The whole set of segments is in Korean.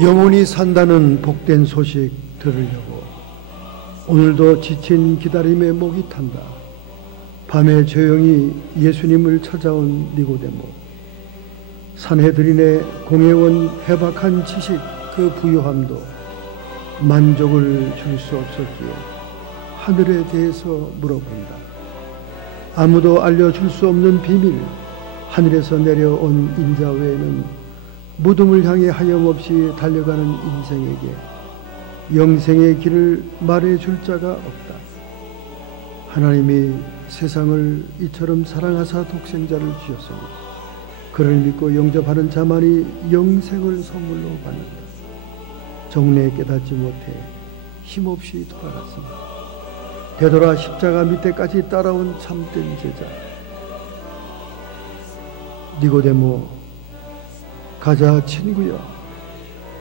영원히 산다는 복된 소식 들으려고 오늘도 지친 기다림에 목이 탄다. 밤에 조용히 예수님을 찾아온 니고데모. 산헤드린의 공회원 해박한 지식 그 부유함도 만족을 줄 수 없었기에 하늘에 대해서 물어본다. 아무도 알려줄 수 없는 비밀, 하늘에서 내려온 인자 외에는 무덤을 향해 하염없이 달려가는 인생에게 영생의 길을 말해줄 자가 없다. 하나님이 세상을 이처럼 사랑하사 독생자를 주셨으니 그를 믿고 영접하는 자만이 영생을 선물로 받는다. 정례에 깨닫지 못해 힘없이 돌아갔습니다. 되돌아 십자가 밑에까지 따라온 참된 제자 니고데모, 가자 친구여,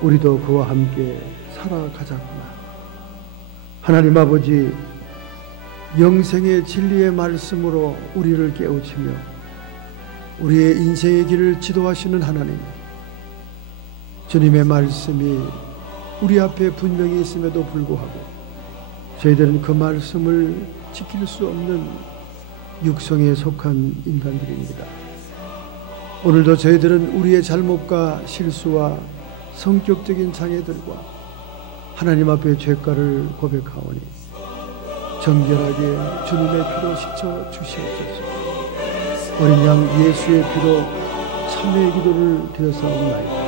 우리도 그와 함께 살아가자꾸나. 하나님 아버지, 영생의 진리의 말씀으로 우리를 깨우치며 우리의 인생의 길을 지도하시는 하나님, 주님의 말씀이 우리 앞에 분명히 있음에도 불구하고 저희들은 그 말씀을 지킬 수 없는 육성에 속한 인간들입니다. 오늘도 저희들은 우리의 잘못과 실수와 성격적인 장애들과 하나님 앞에 죄가를 고백하오니 정결하게 주님의 피로 씻어 주시옵소서. 어린 양 예수의 피로 참회의 기도를 드려사옵나이다.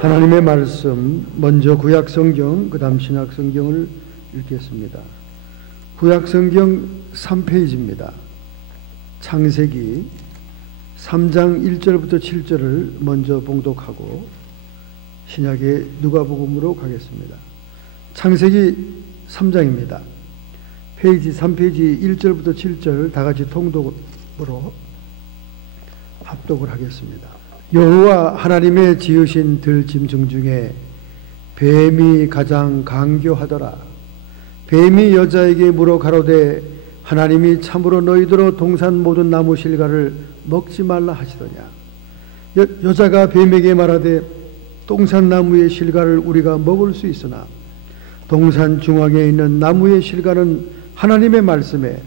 하나님의 말씀, 먼저 구약성경, 그 다음 신약성경을 읽겠습니다. 구약성경 3페이지입니다. 창세기 3장 1절부터 7절을 먼저 봉독하고 신약의 누가복음으로 가겠습니다. 창세기 3장입니다. 페이지 3페이지 1절부터 7절 다 같이 통독으로 합독을 하겠습니다. 여호와 하나님의 지으신 들짐승 중에 뱀이 가장 강교하더라. 뱀이 여자에게 물어 가로되 하나님이 참으로 너희더러 동산 모든 나무 실과를 먹지 말라 하시더냐. 여자가 뱀에게 말하되 동산 나무의 실과를 우리가 먹을 수 있으나 동산 중앙에 있는 나무의 실과는 하나님의 말씀에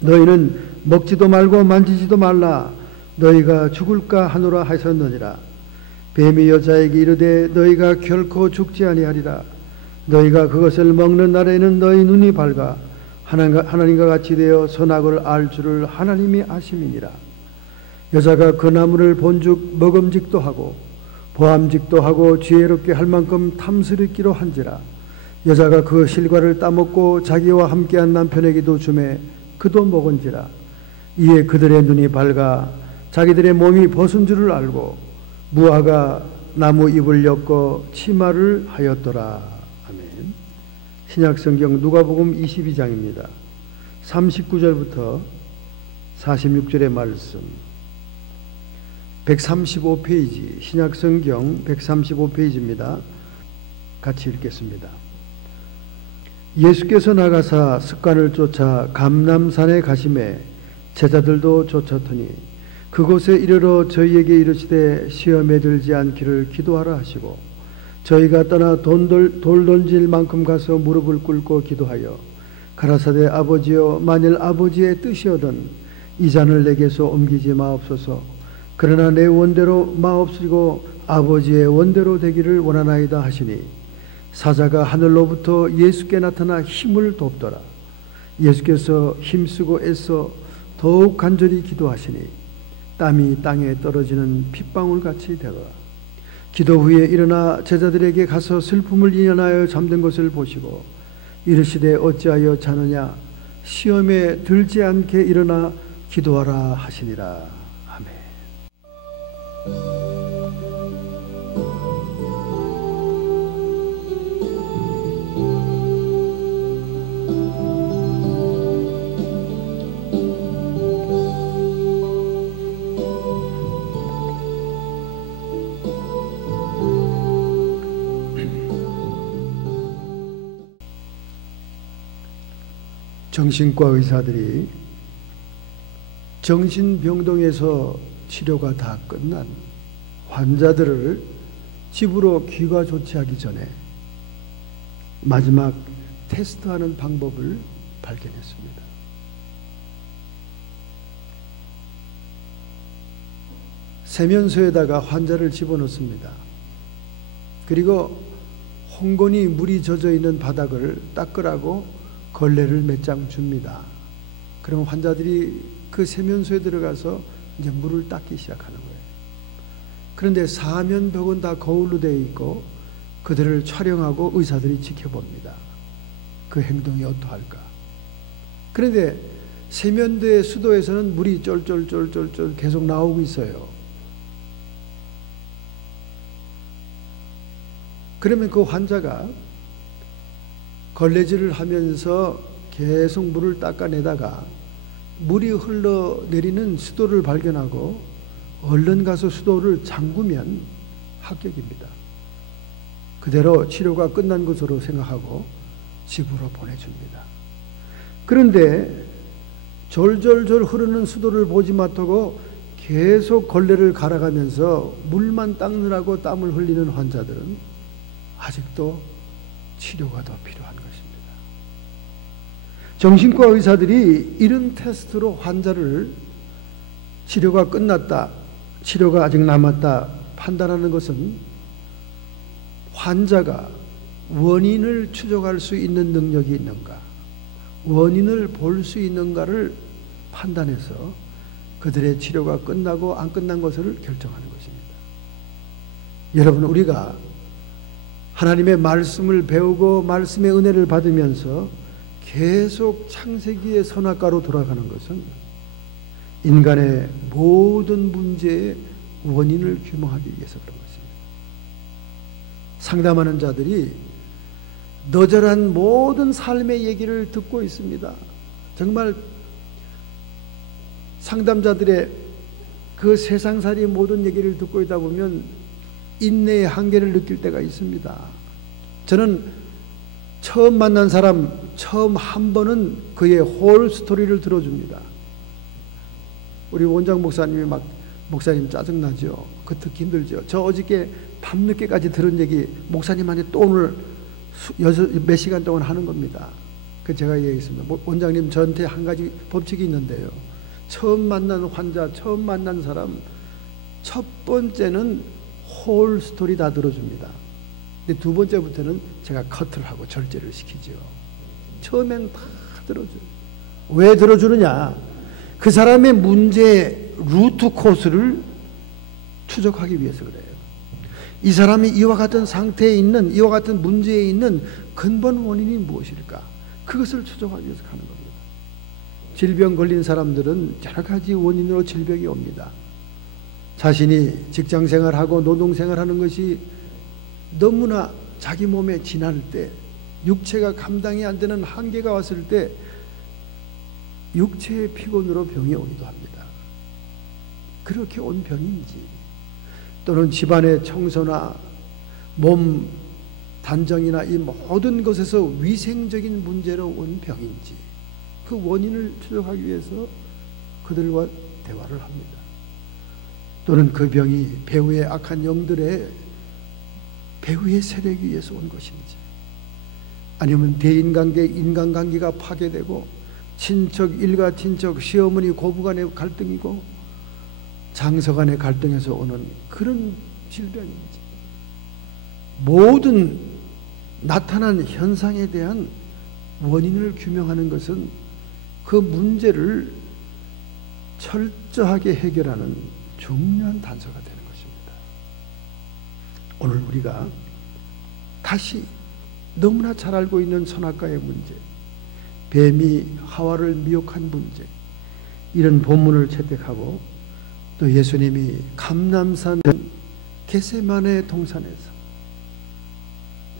너희는 먹지도 말고 만지지도 말라 너희가 죽을까 하노라 하셨느니라. 뱀이 여자에게 이르되 너희가 결코 죽지 아니하리라. 너희가 그것을 먹는 날에는 너희 눈이 밝아 하나님과 같이 되어 선악을 알 줄을 하나님이 아심이니라. 여자가 그 나무를 본즉 먹음직도 하고 보암직도 하고 지혜롭게 할 만큼 탐스럽기로 한지라. 여자가 그 실과를 따먹고 자기와 함께한 남편에게도 주매 그도 먹은지라. 이에 그들의 눈이 밝아 자기들의 몸이 벗은 줄을 알고 무화과 나무 잎을 엮어 치마를 하였더라. 아멘. 신약성경 누가복음 22장입니다. 39절부터 46절의 말씀, 135페이지, 신약성경 135페이지입니다. 같이 읽겠습니다. 예수께서 나가사 습관을 쫓아 감람산에 가시매 제자들도 쫓았더니 그곳에 이르러 저희에게 이르시되 시험에 들지 않기를 기도하라 하시고 저희가 떠나 돌 던질 만큼 가서 무릎을 꿇고 기도하여 가라사대 아버지여 만일 아버지의 뜻이오든 이 잔을 내게서 옮기지 마옵소서. 그러나 내 원대로 마옵시고 아버지의 원대로 되기를 원하나이다 하시니 사자가 하늘로부터 예수께 나타나 힘을 돕더라. 예수께서 힘쓰고 애써 더욱 간절히 기도하시니 땀이 땅에 떨어지는 핏방울같이 되더라. 기도 후에 일어나 제자들에게 가서 슬픔을 인연하여 잠든 것을 보시고 이르시되 어찌하여 자느냐 시험에 들지 않게 일어나 기도하라 하시니라. 아멘. 정신과 의사들이 정신병동에서 치료가 다 끝난 환자들을 집으로 귀가 조치하기 전에 마지막 테스트하는 방법을 발견했습니다. 세면소에다가 환자를 집어넣습니다. 그리고 홍건히 물이 젖어 있는 바닥을 닦으라고 걸레를 몇 장 줍니다. 그럼 환자들이 그 세면소에 들어가서 이제 물을 닦기 시작하는 거예요. 그런데 사면벽은 다 거울로 되어 있고 그들을 촬영하고 의사들이 지켜봅니다. 그 행동이 어떠할까? 그런데 세면대 수도에서는 물이 쫄쫄쫄쫄쫄 계속 나오고 있어요. 그러면 그 환자가 걸레질을 하면서 계속 물을 닦아내다가 물이 흘러내리는 수도를 발견하고 얼른 가서 수도를 잠그면 합격입니다. 그대로 치료가 끝난 것으로 생각하고 집으로 보내줍니다. 그런데 졸졸졸 흐르는 수도를 보지 못하고 계속 걸레를 갈아가면서 물만 닦느라고 땀을 흘리는 환자들은 아직도 치료가 더 필요한 것입니다. 정신과 의사들이 이런 테스트로 환자를 치료가 끝났다, 치료가 아직 남았다 판단하는 것은 환자가 원인을 추적할 수 있는 능력이 있는가, 원인을 볼 수 있는가를 판단해서 그들의 치료가 끝나고 안 끝난 것을 결정하는 것입니다. 여러분, 우리가 하나님의 말씀을 배우고 말씀의 은혜를 받으면서 계속 창세기의 선악과로 돌아가는 것은 인간의 모든 문제의 원인을 규명하기 위해서 그런 것입니다. 상담하는 자들이 너절한 모든 삶의 얘기를 듣고 있습니다. 정말 상담자들의 그 세상살이의 모든 얘기를 듣고 있다 보면 인내의 한계를 느낄 때가 있습니다. 저는 처음 만난 사람 처음 한 번은 그의 홀 스토리를 들어줍니다. 우리 원장 목사님이 막 목사님 짜증나죠. 그 듣기 힘들죠. 저 어저께 밤늦게까지 들은 얘기 목사님한테 또 오늘 몇 시간 동안 하는 겁니다. 그 제가 얘기했습니다. 원장님, 저한테 한 가지 법칙이 있는데요. 처음 만난 환자, 처음 만난 사람 첫 번째는 홀 스토리 다 들어줍니다. 근데 두 번째부터는 제가 커트를 하고 절제를 시키죠. 처음엔 다 들어줘요. 왜 들어주느냐? 그 사람의 문제의 루트 코스를 추적하기 위해서 그래요. 이 사람이 이와 같은 상태에 있는, 이와 같은 문제에 있는 근본 원인이 무엇일까? 그것을 추적하기 위해서 하는 겁니다. 질병 걸린 사람들은 여러 가지 원인으로 질병이 옵니다. 자신이 직장생활하고 노동생활하는 것이 너무나 자기 몸에 지날 때, 육체가 감당이 안 되는 한계가 왔을 때 육체의 피곤으로 병이 오기도 합니다. 그렇게 온 병인지, 또는 집안의 청소나 몸 단정이나 이 모든 것에서 위생적인 문제로 온 병인지, 그 원인을 추적하기 위해서 그들과 대화를 합니다. 또는 그 병이 배후의 악한 영들의 배후의 세력에 의해서 온 것인지, 아니면 대인관계, 인간관계가 파괴되고 친척, 일가 친척, 시어머니, 고부 간의 갈등이고 장서 간의 갈등에서 오는 그런 질병인지, 모든 나타난 현상에 대한 원인을 규명하는 것은 그 문제를 철저하게 해결하는 중요한 단서가 되는 것입니다. 오늘 우리가 다시 너무나 잘 알고 있는 선악과의 문제, 뱀이 하와를 미혹한 문제, 이런 본문을 채택하고 또 예수님이 감람산 겟세마네 동산에서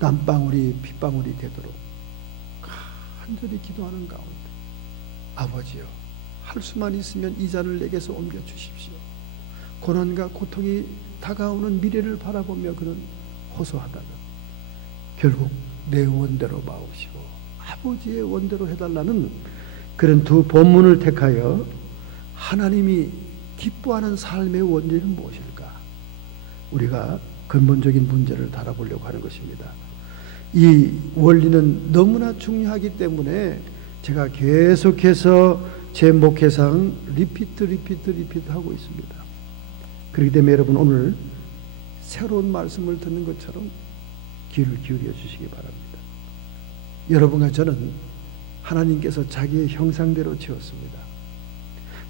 땀방울이 핏방울이 되도록 간절히 기도하는 가운데, 아버지여, 할 수만 있으면 이 잔을 내게서 옮겨 주십시오. 고난과 고통이 다가오는 미래를 바라보며 그는 호소하다가 결국 내 원대로 마옵시고 아버지의 원대로 해달라는 그런 두 본문을 택하여 하나님이 기뻐하는 삶의 원리는 무엇일까? 우리가 근본적인 문제를 다뤄보려고 하는 것입니다. 이 원리는 너무나 중요하기 때문에 제가 계속해서 제 목회상 리피트 하고 있습니다. 그렇기 때문에 여러분 오늘 새로운 말씀을 듣는 것처럼 귀를 기울여 주시기 바랍니다. 여러분과 저는 하나님께서 자기의 형상대로 지었습니다.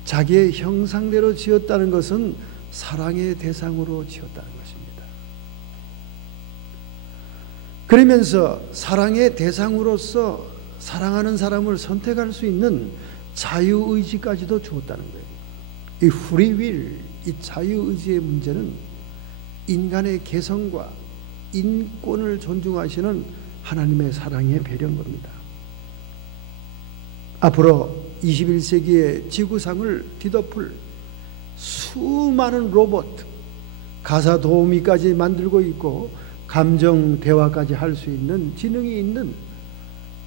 자기의 형상대로 지었다는 것은 사랑의 대상으로 지었다는 것입니다. 그러면서 사랑의 대상으로서 사랑하는 사람을 선택할 수 있는 자유의지까지도 주었다는 거예요. 이 프리윌, 이 자유의지의 문제는 인간의 개성과 인권을 존중하시는 하나님의 사랑의 배려인 겁니다. 앞으로 21세기의 지구상을 뒤덮을 수많은 로봇, 가사 도우미까지 만들고 있고 감정 대화까지 할 수 있는 지능이 있는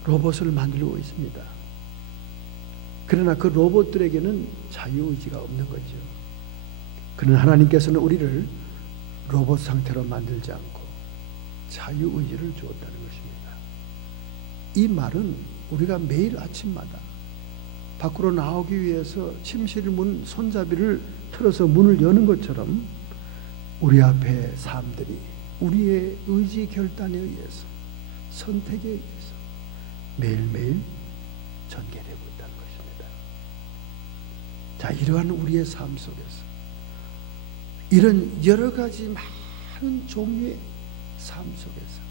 로봇을 만들고 있습니다. 그러나 그 로봇들에게는 자유의지가 없는 거죠. 그러나 하나님께서는 우리를 로봇 상태로 만들지 않고 자유의지를 주었다는 것입니다. 이 말은 우리가 매일 아침마다 밖으로 나오기 위해서 침실 문 손잡이를 틀어서 문을 여는 것처럼 우리 앞에 사람들이 우리의 의지 결단에 의해서 선택에 의해서 매일매일 전개되고 있다는 것입니다. 자, 이러한 우리의 삶 속에서 이런 여러 가지 많은 종류의 삶 속에서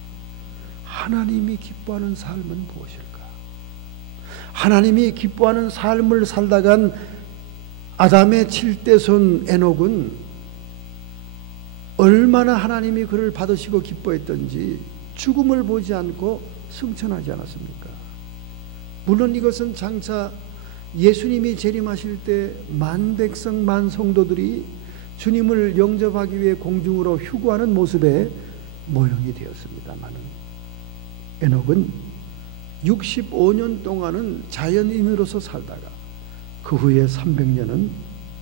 하나님이 기뻐하는 삶은 무엇일까? 하나님이 기뻐하는 삶을 살다간 아담의 7대손 에녹은 얼마나 하나님이 그를 받으시고 기뻐했던지 죽음을 보지 않고 승천하지 않았습니까? 물론 이것은 장차 예수님이 재림하실 때 만백성 만성도들이 주님을 영접하기 위해 공중으로 휴거하는 모습의 모형이 되었습니다마는 에녹은 65년 동안은 자연인으로서 살다가 그 후에 300년은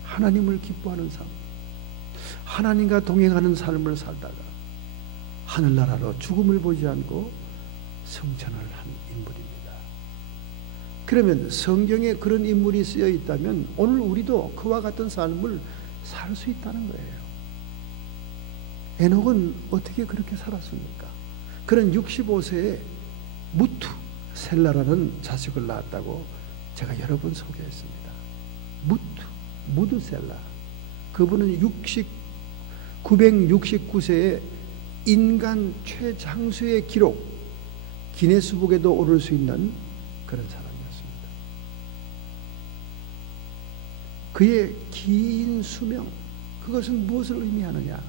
하나님을 기뻐하는 삶, 하나님과 동행하는 삶을 살다가 하늘나라로 죽음을 보지 않고 승천을 한 인물입니다. 그러면 성경에 그런 인물이 쓰여 있다면 오늘 우리도 그와 같은 삶을 살 수 있다는 거예요. 에녹은 어떻게 그렇게 살았습니까? 그는 65세에 무투셀라라는 자식을 낳았다고 제가 여러 번 소개했습니다. 무두셀라. 그분은 969세에 인간 최장수의 기록 기네스북에도 오를 수 있는 그런 사람이었습니다. 그의 긴 수명, 그것은 무엇을 의미하느냐?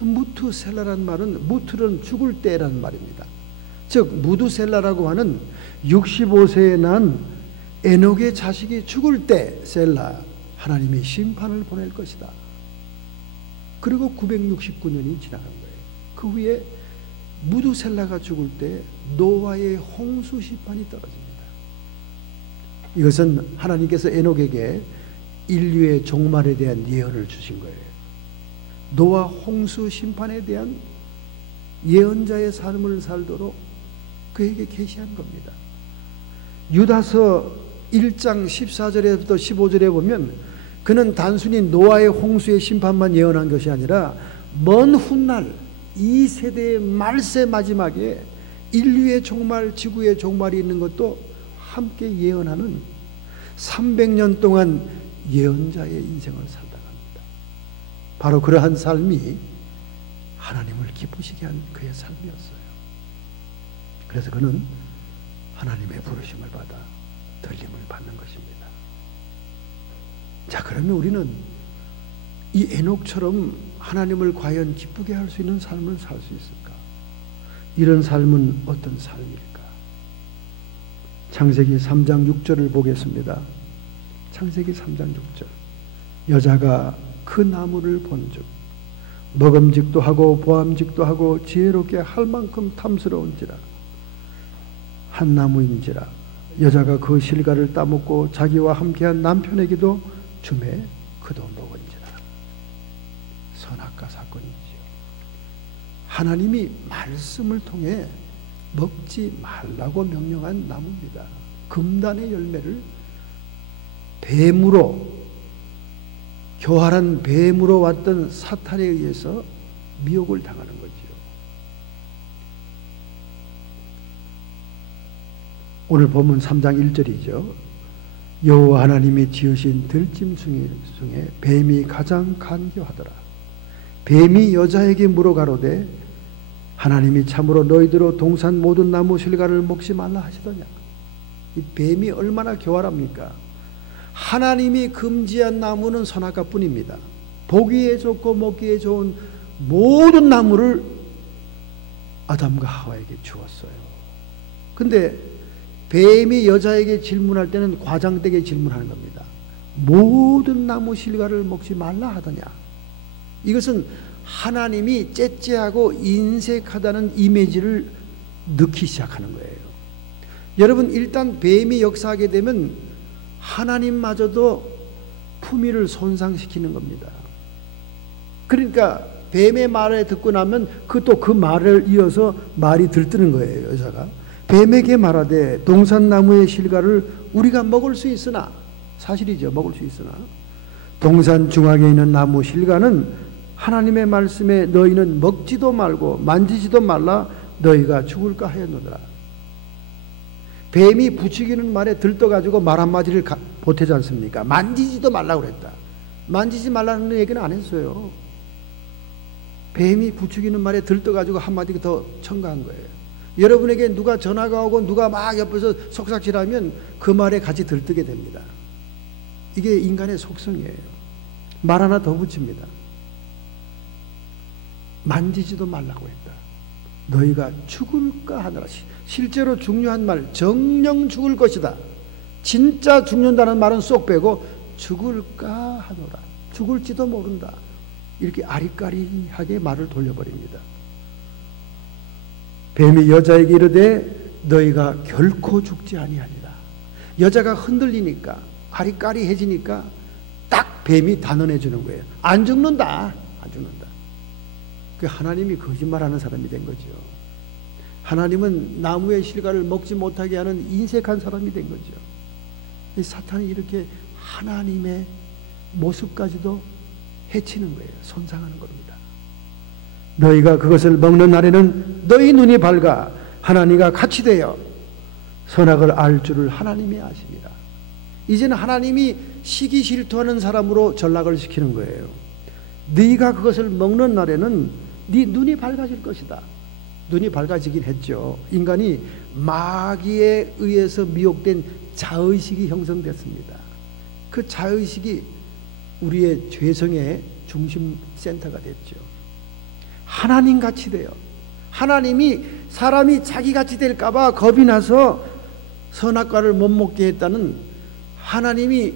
무투셀라란 말은, 무투는 죽을 때란 말입니다. 즉 무두셀라라고 하는 65세에 난 에녹의 자식이 죽을 때 셀라, 하나님이 심판을 보낼 것이다. 그리고 969년이 지나간 거예요. 그 후에 무두셀라가 죽을 때 노아의 홍수 심판이 떨어집니다. 이것은 하나님께서 에녹에게 인류의 종말에 대한 예언을 주신 거예요. 노아 홍수 심판에 대한 예언자의 삶을 살도록 그에게 계시한 겁니다. 유다서 1장 14절에부터 15절에 보면 그는 단순히 노아의 홍수의 심판만 예언한 것이 아니라 먼 훗날 이 세대의 말세 마지막에 인류의 종말, 지구의 종말이 있는 것도 함께 예언하는 300년 동안 예언자의 인생을 살다 갑니다. 바로 그러한 삶이 하나님을 기쁘시게 한 그의 삶이었어요. 그래서 그는 하나님의 부르심을 받아 들림을 받는 것입니다. 자, 그러면 우리는 이 에녹처럼 하나님을 과연 기쁘게 할 수 있는 삶을 살 수 있을까? 이런 삶은 어떤 삶일까? 창세기 3장 6절을 보겠습니다. 창세기 3장 6절. 여자가 그 나무를 본즉 먹음직도 하고 보암직도 하고 지혜롭게 할 만큼 탐스러운지라 한 나무인지라 여자가 그 실과를 따먹고 자기와 함께한 남편에게도 주매 그도 먹은지라. 선악과 사건이지요. 하나님이 말씀을 통해 먹지 말라고 명령한 나무입니다. 금단의 열매를 뱀으로, 교활한 뱀으로 왔던 사탄에 의해서 미혹을 당하는 거지요. 오늘 본문 3장 1절이죠. 여호와 하나님이 지으신 들짐승 중에 뱀이 가장 간교하더라. 뱀이 여자에게 물어가로되 하나님이 참으로 너희들로 동산 모든 나무 실과를 먹지 말라 하시더냐. 이 뱀이 얼마나 교활합니까? 하나님이 금지한 나무는 선악과뿐입니다. 보기에 좋고 먹기에 좋은 모든 나무를 아담과 하와에게 주었어요. 근데 뱀이 여자에게 질문할 때는 과장되게 질문하는 겁니다. 모든 나무 실과를 먹지 말라 하더냐. 이것은 하나님이 째째하고 인색하다는 이미지를 넣기 시작하는 거예요. 여러분, 일단 뱀이 역사하게 되면 하나님마저도 품위를 손상시키는 겁니다. 그러니까 뱀의 말을 듣고 나면 그 말을 이어서 말이 들뜨는 거예요. 여자가 뱀에게 말하되 동산나무의 실과를 우리가 먹을 수 있으나, 사실이죠, 먹을 수 있으나 동산 중앙에 있는 나무 실과는 하나님의 말씀에 너희는 먹지도 말고 만지지도 말라 너희가 죽을까 하였노라. 뱀이 부추기는 말에 들떠가지고 말 한마디를 보태지 않습니까? 만지지도 말라고 그랬다. 만지지 말라는 얘기는 안 했어요. 뱀이 부추기는 말에 들떠가지고 한마디 더 첨가한 거예요. 여러분에게 누가 전화가 오고 누가 막 옆에서 속삭질하면 그 말에 같이 들뜨게 됩니다. 이게 인간의 속성이에요. 말 하나 더 붙입니다. 만지지도 말라고 했다. 너희가 죽을까 하느라. 실제로 중요한 말, 정령 죽을 것이다. 진짜 죽는다는 말은 쏙 빼고 죽을까 하노라. 죽을지도 모른다. 이렇게 아리까리하게 말을 돌려버립니다. 뱀이 여자에게 이르되 너희가 결코 죽지 아니하리라. 여자가 흔들리니까, 아리까리해지니까 딱 뱀이 단언해 주는 거예요. 안 죽는다. 안 죽는다. 그 하나님이 거짓말하는 사람이 된 거죠. 하나님은 나무의 실과를 먹지 못하게 하는 인색한 사람이 된 거죠. 이 사탄이 이렇게 하나님의 모습까지도 해치는 거예요. 손상하는 겁니다. 너희가 그것을 먹는 날에는 너희 눈이 밝아 하나님과 같이 되어 선악을 알 줄을 하나님이 아십니다. 이제는 하나님이 시기 질투하는 사람으로 전락을 시키는 거예요. 네가 그것을 먹는 날에는 네 눈이 밝아질 것이다. 눈이 밝아지긴 했죠. 인간이 마귀에 의해서 미혹된 자의식이 형성됐습니다. 그 자의식이 우리의 죄성의 중심 센터가 됐죠. 하나님같이 돼요. 하나님이 사람이 자기같이 될까봐 겁이 나서 선악과를 못 먹게 했다는, 하나님이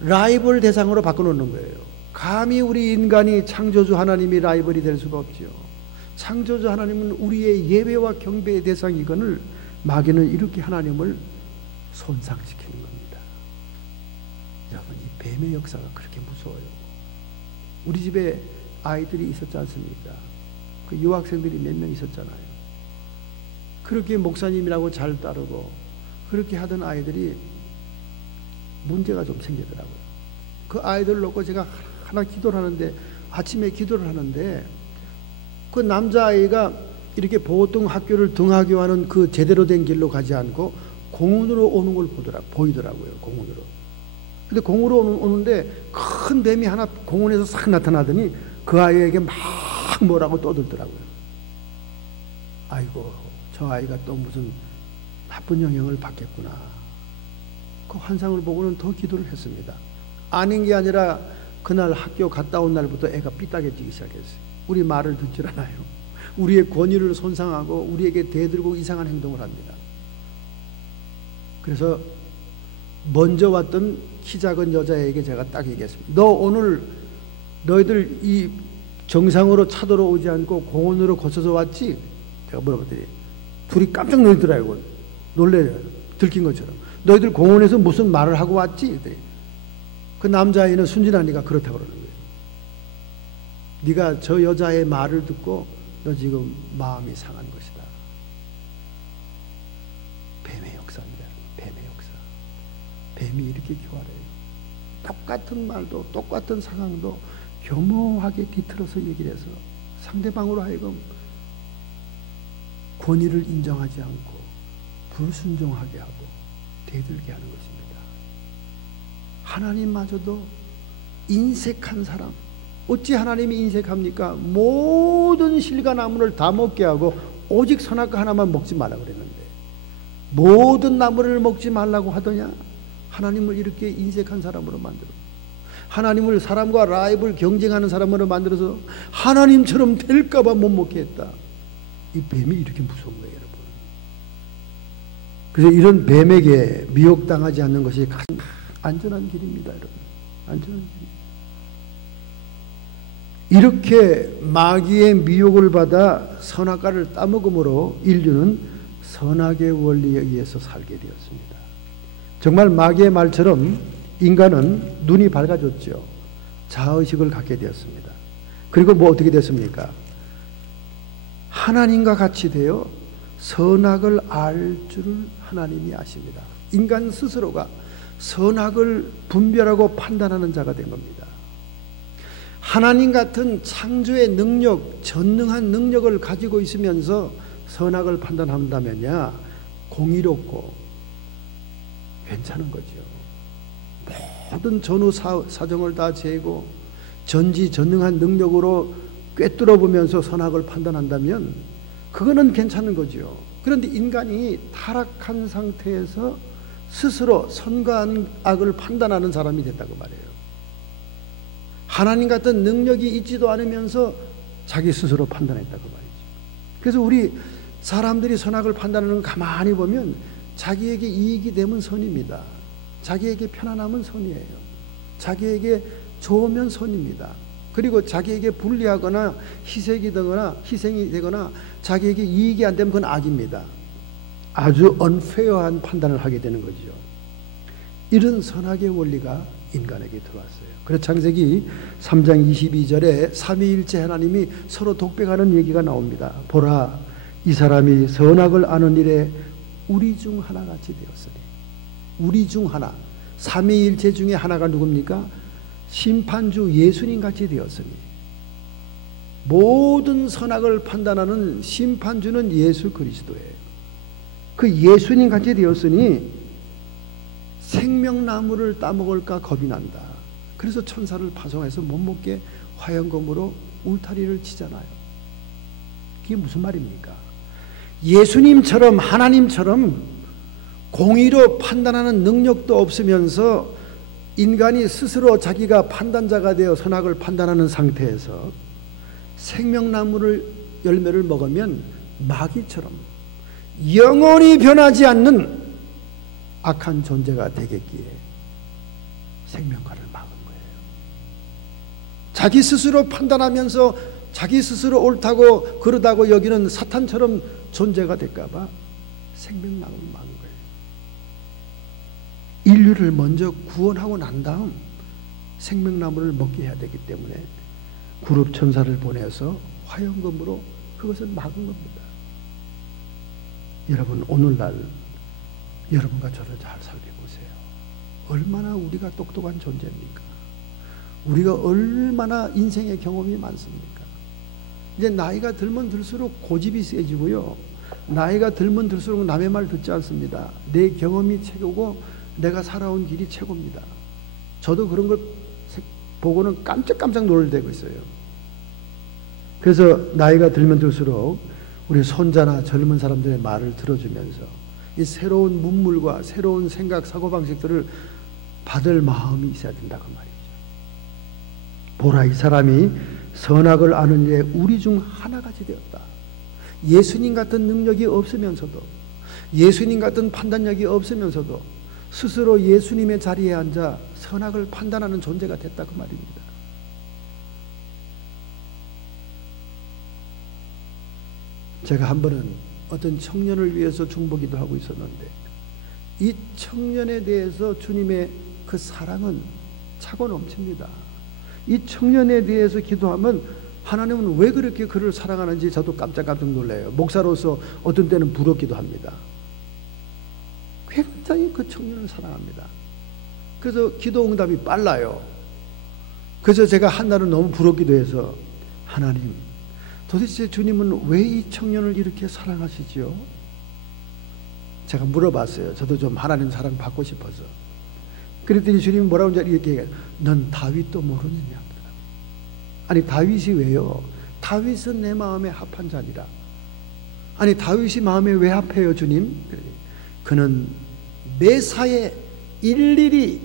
라이벌 대상으로 바꿔놓는 거예요. 감히 우리 인간이 창조주 하나님이 라이벌이 될 수가 없죠. 창조주 하나님은 우리의 예배와 경배의 대상이거늘 마귀는 이렇게 하나님을 손상시키는 겁니다. 여러분, 이 뱀의 역사가 그렇게 무서워요. 우리 집에 아이들이 있었지 않습니까? 그 유학생들이 몇 명 있었잖아요. 그렇게 목사님이라고 잘 따르고 그렇게 하던 아이들이 문제가 좀 생기더라고요. 그 아이들 놓고 제가 하나 기도를 하는데, 아침에 기도를 하는데 그 남자아이가 이렇게 보통 학교를 등하교하는 그 제대로 된 길로 가지 않고 공원으로 오는 걸 보이더라고요. 공원으로. 근데 공원으로 오는데 큰 뱀이 하나 공원에서 싹 나타나더니 그 아이에게 막 뭐라고 떠들더라고요. 아이고, 저 아이가 또 무슨 나쁜 영향을 받겠구나. 그 환상을 보고는 더 기도를 했습니다. 아닌 게 아니라 그날 학교 갔다 온 날부터 애가 삐딱해지기 시작했어요. 우리 말을 듣질 않아요. 우리의 권위를 손상하고 우리에게 대들고 이상한 행동을 합니다. 그래서 먼저 왔던 키 작은 여자에게 제가 딱 얘기했습니다. 너 오늘 너희들 이 정상으로 차도로 오지 않고 공원으로 거쳐서 왔지? 제가 물어봤더니 둘이 깜짝 놀더라고요. 놀래요. 들킨 것처럼. 너희들 공원에서 무슨 말을 하고 왔지? 그 남자아이는 순진하니까 그렇다고 그러는 거예요. 네가 저 여자의 말을 듣고 너 지금 마음이 상한 것이다. 뱀의 역사입니다. 뱀의 역사. 뱀이 이렇게 교활해요. 똑같은 말도 똑같은 상황도 교묘하게 뒤틀어서 얘기를 해서 상대방으로 하여금 권위를 인정하지 않고 불순종하게 하고 대들게 하는 것입니다. 하나님마저도 인색한 사람, 어찌 하나님이 인색합니까? 모든 실과 나무를 다 먹게 하고 오직 선악과 하나만 먹지 말라 그랬는데 모든 나무를 먹지 말라고 하더냐? 하나님을 이렇게 인색한 사람으로 만들어, 하나님을 사람과 라이벌 경쟁하는 사람으로 만들어서 하나님처럼 될까봐 못 먹게 했다. 이 뱀이 이렇게 무서운 거예요, 여러분. 그래서 이런 뱀에게 미혹당하지 않는 것이 가장 안전한 길입니다, 여러분. 안전한 길. 이렇게 마귀의 미혹을 받아 선악과를 따먹음으로 인류는 선악의 원리에 의해서 살게 되었습니다. 정말 마귀의 말처럼 인간은 눈이 밝아졌죠. 자의식을 갖게 되었습니다. 그리고 뭐 어떻게 됐습니까? 하나님과 같이 되어 선악을 알 줄을 하나님이 아십니다. 인간 스스로가 선악을 분별하고 판단하는 자가 된 겁니다. 하나님 같은 창조의 능력, 전능한 능력을 가지고 있으면서 선악을 판단한다면야 공의롭고 괜찮은 거죠. 모든 전후 사정을 다 재고 전지전능한 능력으로 꿰뚫어 보면서 선악을 판단한다면 그거는 괜찮은 거죠. 그런데 인간이 타락한 상태에서 스스로 선과 악을 판단하는 사람이 됐다고 말해요. 하나님 같은 능력이 있지도 않으면서 자기 스스로 판단했다고 말이죠. 그래서 우리 사람들이 선악을 판단하는 걸 가만히 보면 자기에게 이익이 되면 선입니다. 자기에게 편안하면 선이에요. 자기에게 좋으면 선입니다. 그리고 자기에게 불리하거나 희생이 되거나 자기에게 이익이 안 되면 그건 악입니다. 아주 unfair한 판단을 하게 되는 거죠. 이런 선악의 원리가 인간에게 들어왔어요. 그래서 창세기 3장 22절에 삼위일체 하나님이 서로 독백하는 얘기가 나옵니다. 보라, 이 사람이 선악을 아는 일에 우리 중 하나같이 되었으니. 우리 중 하나, 삼위일체 중에 하나가 누굽니까? 심판주 예수님 같이 되었으니. 모든 선악을 판단하는 심판주는 예수 그리스도예요. 그 예수님 같이 되었으니 생명나무를 따먹을까 겁이 난다. 그래서 천사를 파송해서 못 먹게 화형검으로 울타리를 치잖아요. 그게 무슨 말입니까? 예수님처럼 하나님처럼 공의로 판단하는 능력도 없으면서 인간이 스스로 자기가 판단자가 되어 선악을 판단하는 상태에서 생명나무를 열매를 먹으면 마귀처럼 영원히 변하지 않는 악한 존재가 되겠기에 생명과를 막은 거예요. 자기 스스로 판단하면서 자기 스스로 옳다고 그러다고 여기는 사탄처럼 존재가 될까봐 생명나무를 막은 거예요. 인류를 먼저 구원하고 난 다음 생명나무를 먹게 해야 되기 때문에 그룹 천사를 보내서 화형검으로 그것을 막은 겁니다. 여러분, 오늘날 여러분과 저를 잘 살펴보세요. 얼마나 우리가 똑똑한 존재입니까? 우리가 얼마나 인생의 경험이 많습니까? 이제 나이가 들면 들수록 고집이 세지고요. 나이가 들면 들수록 남의 말 듣지 않습니다. 내 경험이 최고고 내가 살아온 길이 최고입니다. 저도 그런 걸 보고는 깜짝깜짝 놀랄 때가 있어요. 그래서 나이가 들면 들수록 우리 손자나 젊은 사람들의 말을 들어주면서 이 새로운 문물과 새로운 생각, 사고방식들을 받을 마음이 있어야 된다고 말이죠. 보라, 이 사람이 선악을 아는 일에 우리 중 하나같이 되었다. 예수님 같은 능력이 없으면서도, 예수님 같은 판단력이 없으면서도 스스로 예수님의 자리에 앉아 선악을 판단하는 존재가 됐다 그 말입니다. 제가 한 번은 어떤 청년을 위해서 중보기도 하고 있었는데 이 청년에 대해서 주님의 그 사랑은 차고 넘칩니다. 이 청년에 대해서 기도하면 하나님은 왜 그렇게 그를 사랑하는지 저도 깜짝깜짝 놀라요. 목사로서 어떤 때는 부럽기도 합니다. 굉장히 그 청년을 사랑합니다. 그래서 기도 응답이 빨라요. 그래서 제가 한날은 너무 부럽기도 해서, 하나님, 도대체 주님은 왜 이 청년을 이렇게 사랑하시지요? 제가 물어봤어요. 저도 좀 하나님 사랑 받고 싶어서. 그랬더니 주님이 뭐라고 이렇게 얘기해요. 넌 다윗도 모르느냐? 아니, 다윗이 왜요? 다윗은 내 마음에 합한 자니라. 아니, 다윗이 마음에 왜 합해요, 주님? 그는 매사에 일일이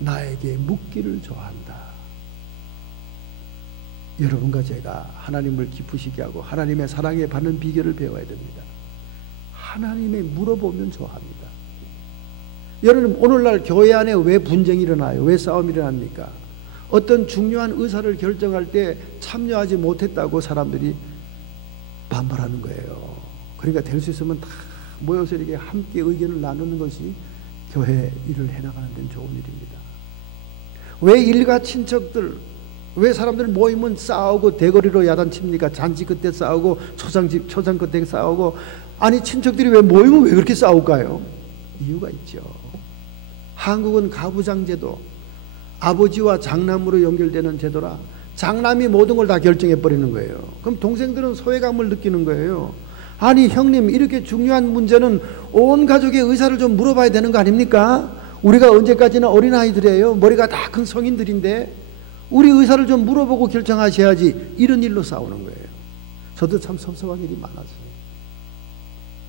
나에게 묻기를 좋아한다. 여러분과 제가 하나님을 기쁘시게 하고 하나님의 사랑에 받는 비결을 배워야 됩니다. 하나님의 물어보면 좋아합니다. 여러분, 오늘날 교회 안에 왜 분쟁이 일어나요? 왜 싸움이 일어납니까? 어떤 중요한 의사를 결정할 때 참여하지 못했다고 사람들이 반발하는 거예요. 그러니까 될 수 있으면 다 모여서 이렇게 함께 의견을 나누는 것이 교회 일을 해나가는 데는 좋은 일입니다. 왜 일가 친척들, 왜 사람들 모이면 싸우고 대거리로 야단칩니까? 잔치 그때 싸우고 초상 그때 싸우고. 아니, 친척들이 왜 모이면 왜 그렇게 싸울까요? 이유가 있죠. 한국은 가부장제도, 아버지와 장남으로 연결되는 제도라 장남이 모든 걸 다 결정해 버리는 거예요. 그럼 동생들은 소외감을 느끼는 거예요. 아니, 형님, 이렇게 중요한 문제는 온 가족의 의사를 좀 물어봐야 되는 거 아닙니까? 우리가 언제까지나 어린아이들이에요. 머리가 다 큰 성인들인데 우리 의사를 좀 물어보고 결정하셔야지. 이런 일로 싸우는 거예요. 저도 참 섭섭한 일이 많았어요.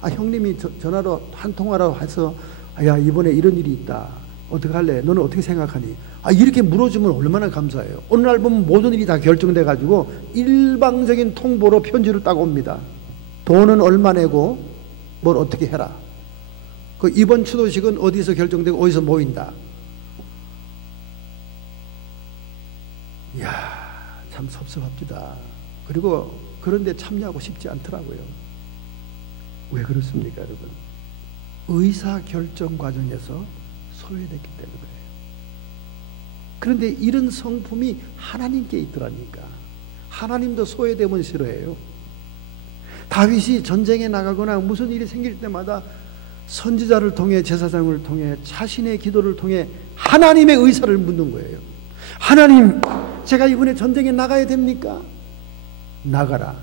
형님이 전화로 한 통화로 해서, 야, 이번에 이런 일이 있다. 어떻게 할래? 너는 어떻게 생각하니? 이렇게 물어주면 얼마나 감사해요. 어느 날 보면 모든 일이 다 결정돼 가지고 일방적인 통보로 편지를 따고 옵니다. 돈은 얼마 내고 뭘 어떻게 해라. 그 이번 추도식은 어디서 결정되고 어디서 모인다. 이야, 참 섭섭합니다. 그리고 그런데 참여하고 싶지 않더라고요. 왜 그렇습니까, 여러분? 의사 결정 과정에서 소외됐기 때문에. 그런데 이런 성품이 하나님께 있더라니까. 하나님도 소외되면 싫어해요. 다윗이 전쟁에 나가거나 무슨 일이 생길 때마다 선지자를 통해, 제사장을 통해, 자신의 기도를 통해 하나님의 의사를 묻는 거예요. 하나님, 제가 이번에 전쟁에 나가야 됩니까? 나가라.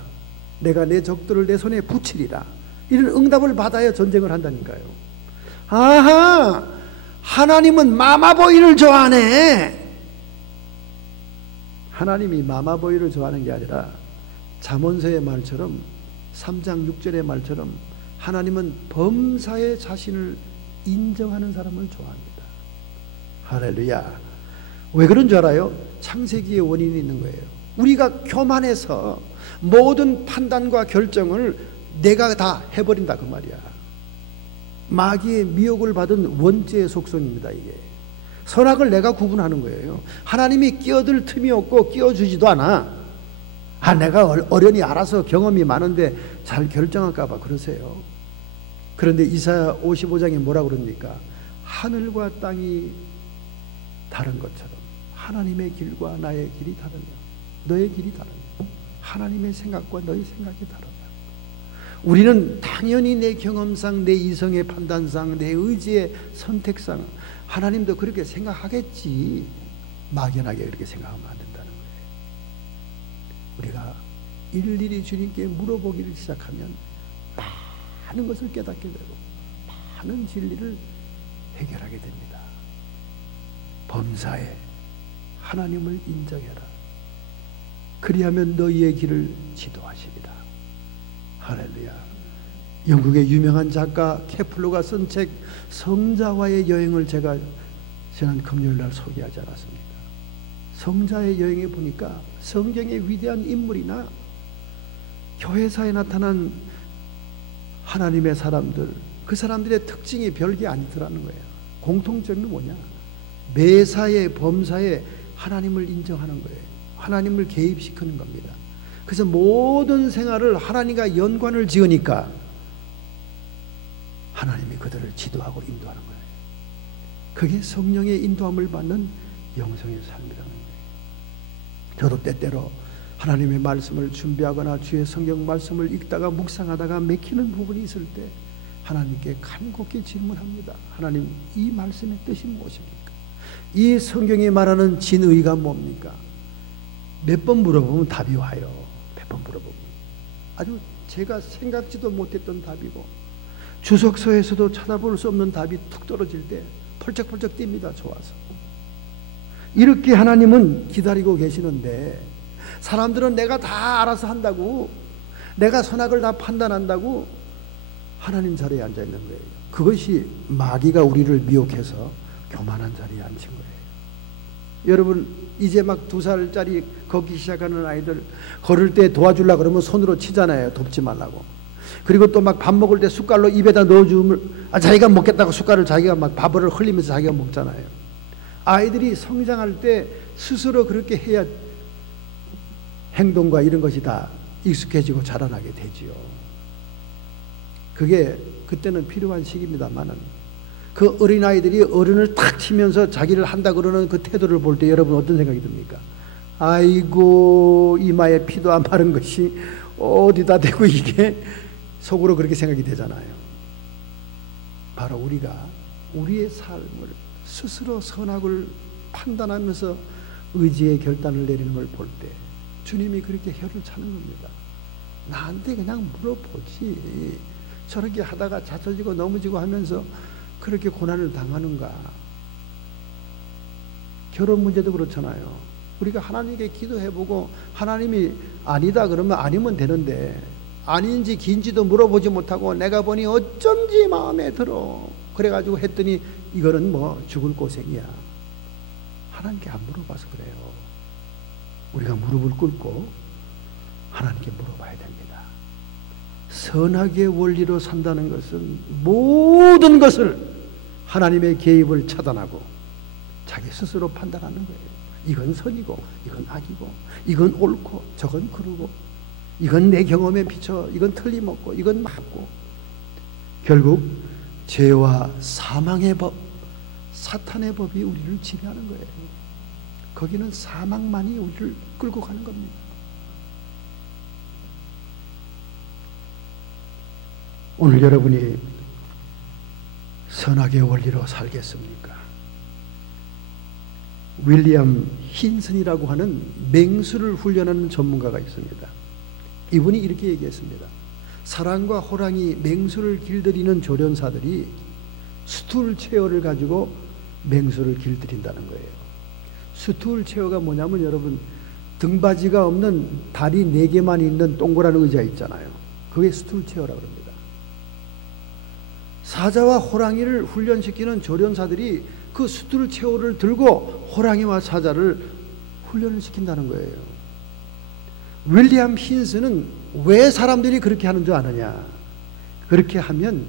내가 내 적들을 내 손에 붙이리라. 이런 응답을 받아야 전쟁을 한다니까요. 아하, 하나님은 마마보이를 좋아하네. 하나님이 마마보이를 좋아하는 게 아니라 잠언서의 말처럼 3장 6절의 말처럼 하나님은 범사에 자신을 인정하는 사람을 좋아합니다. 할렐루야. 왜 그런 줄 알아요? 창세기의 원인이 있는 거예요. 우리가 교만해서 모든 판단과 결정을 내가 다 해버린다, 그 말이야. 마귀의 미혹을 받은 원죄의 속성입니다. 이게 선악을 내가 구분하는 거예요. 하나님이 끼어들 틈이 없고 끼어주지도 않아. 내가 어련히 알아서 경험이 많은데 잘 결정할까 봐 그러세요. 그런데 이사야 55장에 뭐라 그럽니까? 하늘과 땅이 다른 것처럼 하나님의 길과 나의 길이 다르다. 너의 길이 다르다. 하나님의 생각과 너의 생각이 다르다. 우리는 당연히 내 경험상, 내 이성의 판단상, 내 의지의 선택상 하나님도 그렇게 생각하겠지. 막연하게 그렇게 생각하면 안 된다는 거예요. 우리가 일일이 주님께 물어보기를 시작하면 많은 것을 깨닫게 되고 많은 진리를 해결하게 됩니다. 범사에 하나님을 인정해라. 그리하면 너희의 길을 지도하시리라. 할렐루야. 영국의 유명한 작가 케플러가 쓴 책 성자와의 여행을 제가 지난 금요일날 소개하지 않았습니까? 성자의 여행에 보니까 성경의 위대한 인물이나 교회사에 나타난 하나님의 사람들, 그 사람들의 특징이 별게 아니더라는 거예요. 공통점이 뭐냐? 매사에 범사에 하나님을 인정하는 거예요. 하나님을 개입시키는 겁니다. 그래서 모든 생활을 하나님과 연관을 지으니까 하나님이 그들을 지도하고 인도하는 거예요. 그게 성령의 인도함을 받는 영성의 삶이라는 거예요. 저도 때때로 하나님의 말씀을 준비하거나 주의 성경 말씀을 읽다가 묵상하다가 맥히는 부분이 있을 때 하나님께 간곡히 질문합니다. 하나님, 이 말씀의 뜻이 무엇입니까? 이 성경이 말하는 진의가 뭡니까? 몇 번 물어보면 답이 와요. 몇 번 물어보면 아주 제가 생각지도 못했던 답이고 주석서에서도 찾아볼 수 없는 답이 툭 떨어질 때 펄쩍펄쩍 뜁니다. 좋아서. 이렇게 하나님은 기다리고 계시는데 사람들은 내가 다 알아서 한다고, 내가 선악을 다 판단한다고 하나님 자리에 앉아 있는 거예요. 그것이 마귀가 우리를 미혹해서 교만한 자리에 앉힌 거예요. 여러분, 이제 막 2살짜리 걷기 시작하는 아이들 걸을 때 도와주려고 그러면 손으로 치잖아요. 돕지 말라고. 그리고 또 막 밥 먹을 때 숟갈로 입에다 넣어주면 자기가 먹겠다고 숟갈을 자기가 막 밥을 흘리면서 자기가 먹잖아요. 아이들이 성장할 때 스스로 그렇게 해야 행동과 이런 것이 다 익숙해지고 자라나게 되지요. 그게 그때는 필요한 시기입니다만은 그 어린아이들이 어른을 탁 치면서 자기를 한다 그러는 그 태도를 볼 때 여러분 어떤 생각이 듭니까? 아이고, 이마에 피도 안 마른 것이 어디다 대고 이게 속으로 그렇게 생각이 되잖아요. 바로 우리가 우리의 삶을 스스로 선악을 판단하면서 의지의 결단을 내리는 걸 볼 때 주님이 그렇게 혀를 차는 겁니다. 나한테 그냥 물어보지, 저렇게 하다가 자처지고 넘어지고 하면서 그렇게 고난을 당하는가. 결혼 문제도 그렇잖아요. 우리가 하나님께 기도해보고 하나님이 아니다 그러면 아니면 되는데 아닌지 긴지도 물어보지 못하고 내가 보니 어쩐지 마음에 들어 그래가지고 했더니 이거는 뭐 죽을 고생이야. 하나님께 안 물어봐서 그래요. 우리가 무릎을 꿇고 하나님께 물어봐야 됩니다. 선악의 원리로 산다는 것은 모든 것을 하나님의 개입을 차단하고 자기 스스로 판단하는 거예요. 이건 선이고 이건 악이고 이건 옳고 저건 그르고 이건 내 경험에 비춰 이건 틀림없고 이건 맞고, 결국 죄와 사망의 법, 사탄의 법이 우리를 지배하는 거예요. 거기는 사망만이 우리를 끌고 가는 겁니다. 오늘 여러분이 선악의 원리로 살겠습니까? 윌리엄 힌슨이라고 하는 맹수를 훈련하는 전문가가 있습니다. 이분이 이렇게 얘기했습니다. 사람과 호랑이, 맹수를 길들이는 조련사들이 스툴 체어를 가지고 맹수를 길들인다는 거예요. 스툴 체어가 뭐냐면 여러분, 등받이가 없는 다리 4개만 있는 동그란 의자 있잖아요. 그게 스툴 체어라고 합니다. 사자와 호랑이를 훈련시키는 조련사들이 그 스툴 체어를 들고 호랑이와 사자를 훈련을 시킨다는 거예요. 윌리엄 힌스는 왜 사람들이 그렇게 하는 줄 아느냐? 그렇게 하면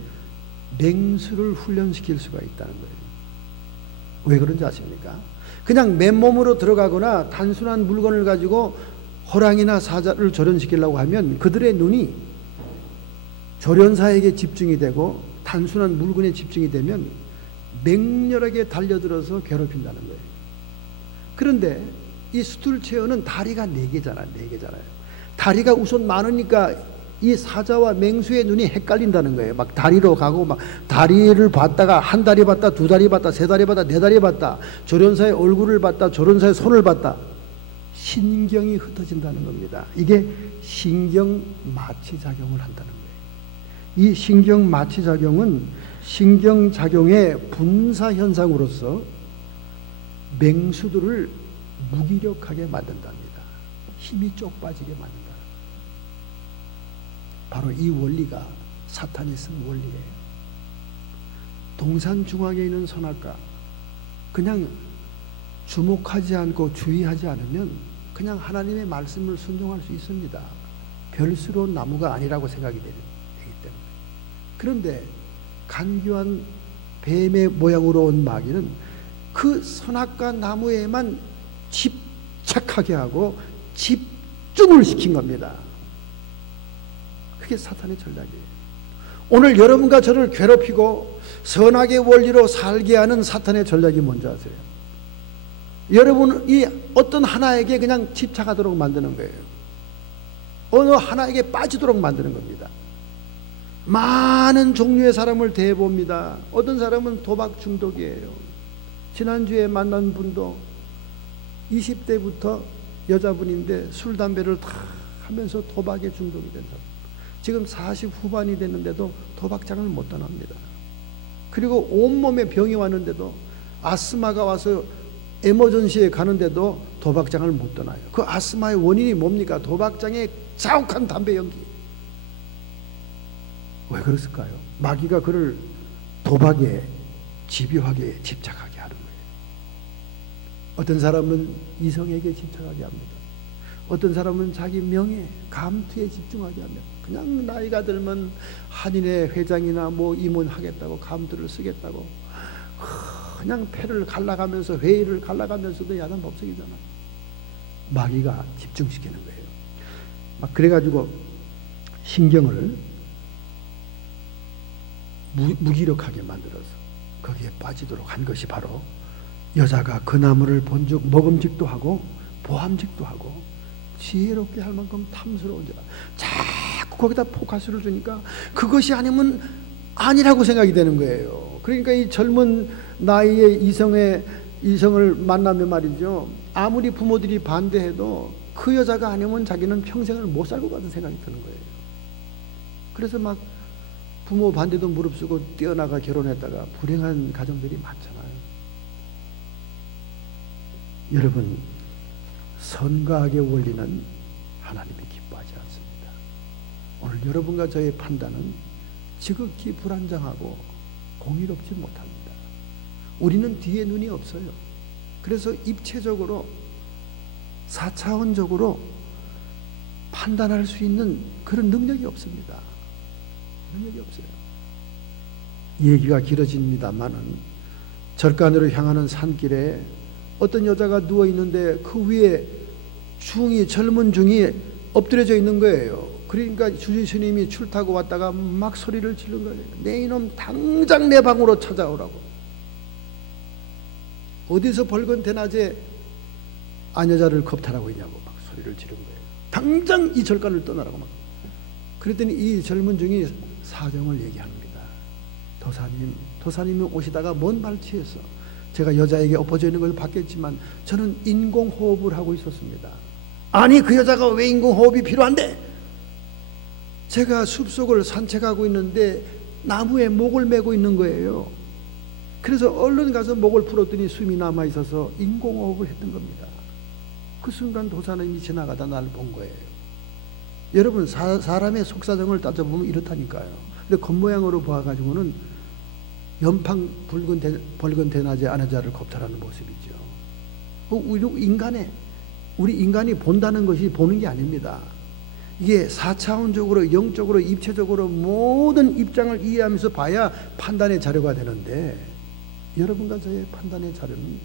맹수를 훈련시킬 수가 있다는 거예요. 왜 그런지 아십니까? 그냥 맨몸으로 들어가거나 단순한 물건을 가지고 호랑이나 사자를 조련시키려고 하면 그들의 눈이 조련사에게 집중이 되고 단순한 물건에 집중이 되면 맹렬하게 달려들어서 괴롭힌다는 거예요. 그런데 이 스툴 체어는 다리가 4개잖아요. 다리가 우선 많으니까 이 사자와 맹수의 눈이 헷갈린다는 거예요. 막 다리로 가고 막 다리를 봤다가 한 다리 봤다, 2다리 봤다, 3다리 봤다, 4다리 봤다, 조련사의 얼굴을 봤다, 조련사의 손을 봤다. 신경이 흩어진다는 겁니다. 이게 신경 마취작용을 한다는 거예요. 이 신경 마취작용은 신경작용의 분사현상으로서 맹수들을 무기력하게 만든답니다. 힘이 쪽 빠지게 만든다. 바로 이 원리가 사탄이 쓴 원리예요. 동산 중앙에 있는 선악과 그냥 주목하지 않고 주의하지 않으면 그냥 하나님의 말씀을 순종할 수 있습니다. 별스러운 나무가 아니라고 생각이 되기 때문에. 그런데 간교한 뱀의 모양으로 온 마귀는 그 선악과 나무에만 집착하게 하고 집중을 시킨 겁니다. 그게 사탄의 전략이에요. 오늘 여러분과 저를 괴롭히고 선악의 원리로 살게 하는 사탄의 전략이 뭔지 아세요? 여러분이 어떤 하나에게 그냥 집착하도록 만드는 거예요. 어느 하나에게 빠지도록 만드는 겁니다. 많은 종류의 사람을 대해봅니다. 어떤 사람은 도박 중독이에요. 지난주에 만난 분도 20대부터 여자분인데 술, 담배를 다 하면서 도박에 중독이 된 사람. 지금 40 후반이 됐는데도 도박장을 못 떠납니다. 그리고 온몸에 병이 왔는데도, 아스마가 와서 에머전시에 가는데도 도박장을 못 떠나요. 그 아스마의 원인이 뭡니까? 도박장의 자욱한 담배 연기. 왜 그랬을까요? 마귀가 그를 도박에 집요하게 집착하게 하는 거예요. 어떤 사람은 이성에게 집착하게 합니다. 어떤 사람은 자기 명예, 감투에 집중하게 합니다. 그냥 나이가 들면 한인회 회장이나 뭐 임원 하겠다고 감투를 쓰겠다고 그냥 패를 갈라가면서, 회의를 갈라가면서도 야단 법석이잖아. 마귀가 집중시키는 거예요. 막 그래가지고 신경을 무기력하게 만들어서 거기에 빠지도록 한 것이 바로, 여자가 그 나무를 본즉 먹음직도 하고 보암직도 하고 지혜롭게 할 만큼 탐스러운지라. 자꾸 거기다 포커스를 주니까 그것이 아니면 아니라고 생각이 되는 거예요. 그러니까 이 젊은 나이에 이성을 만나면 말이죠, 아무리 부모들이 반대해도 그 여자가 아니면 자기는 평생을 못 살 것 같은 생각이 드는 거예요. 그래서 막 부모 반대도 무릅쓰고 뛰어나가 결혼했다가 불행한 가정들이 많잖아요. 여러분, 선과 악의 원리는 하나님이 기뻐하지 않습니다. 오늘 여러분과 저의 판단은 지극히 불안정하고 공의롭지 못합니다. 우리는 뒤에 눈이 없어요. 그래서 입체적으로 4차원적으로 판단할 수 있는 그런 능력이 없습니다. 능력이 없어요. 얘기가 길어집니다만은, 절간으로 향하는 산길에 어떤 여자가 누워 있는데 그 위에 젊은 중이 엎드려져 있는 거예요. 그러니까 주지스님이 출타고 왔다가 막 소리를 지른 거예요. 내 이놈 당장 내 방으로 찾아오라고. 어디서 벌건 대낮에 아녀자를 겁탈하고 있냐고 막 소리를 지른 거예요. 당장 이 절간을 떠나라고 막. 그랬더니 이 젊은 중이 사정을 얘기합니다. 도사님이 오시다가 먼 발치에서 제가 여자에게 엎어져 있는 걸 봤겠지만 저는 인공호흡을 하고 있었습니다. 아니, 그 여자가 왜 인공호흡이 필요한데? 제가 숲속을 산책하고 있는데 나무에 목을 메고 있는 거예요. 그래서 얼른 가서 목을 풀었더니 숨이 남아있어서 인공호흡을 했던 겁니다. 그 순간 도사님이 지나가다 나를 본 거예요. 여러분, 사람의 속사정을 따져보면 이렇다니까요. 근데 겉모양으로 봐가지고는 연팡 벌건 대낮에 아내자를 겁탈하는 모습이죠. 우리 인간이 본다는 것이 보는 게 아닙니다. 이게 4차원적으로, 영적으로, 입체적으로 모든 입장을 이해하면서 봐야 판단의 자료가 되는데, 여러분과 저의 판단의 자료는